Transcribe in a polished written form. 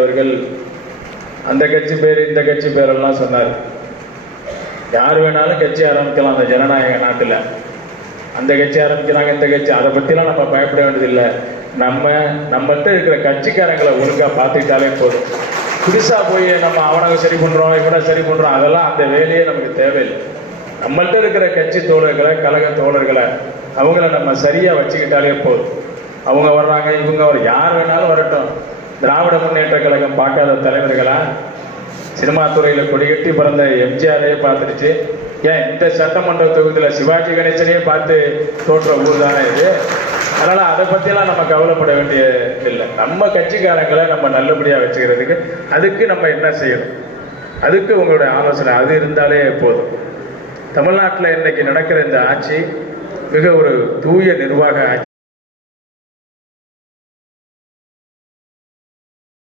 அவர்கள் அந்த கட்சி பேர் இந்த கட்சி பேரெல்லாம் சொன்னார். யார் வேணாலும் கட்சி ஆரம்பிக்கலாம் அந்த ஜனநாயக நாட்டில். அந்த கட்சி ஆரம்பிக்கிறாங்க, இந்த கட்சி, அதை பற்றிலாம் நம்ம பயப்பட வேண்டியதில்லை. நம்மகிட்ட இருக்கிற கட்சிக்காரங்களை ஒழுங்காக பார்த்துக்கிட்டாலே போதும். புதுசாக போய் நம்ம அவனை சரி பண்ணுறோம், இவனை சரி பண்ணுறோம், அதெல்லாம் அந்த வேலையே நமக்கு தேவையில்லை. நம்மள்கிட்ட இருக்கிற கட்சி தோழர்களை, கழக தோழர்களை, அவங்கள நம்ம சரியாக வச்சுக்கிட்டாலே போதும். அவங்க வர்றாங்க, இவங்க யார் வேணாலும் வரட்டும். திராவிட முன்னேற்ற கழகம் பார்க்காத தலைவர்களா? சினிமா துறையில் கொடிகட்டி பிறந்த எம்ஜிஆரே பார்த்துருச்சு. ஏன் இந்த சட்டமன்ற தொகுதியில் சிவாஜி கணேசனையே பார்த்து தோற்ற ஊர் தானே இது. அதனால் அதை பற்றியெல்லாம் நம்ம கவலைப்பட வேண்டிய இல்லை. நம்ம கட்சிக்காரங்களை நம்ம நல்லபடியாக வச்சுக்கிறதுக்கு அதுக்கு நம்ம என்ன செய்யணும், அதுக்கு உங்களுடைய ஆலோசனை அது இருந்தாலே போதும். தமிழ்நாட்டில் இன்றைக்கி நடக்கிற இந்த ஆட்சி மிக ஒரு தூய நிர்வாக ஆட்சி.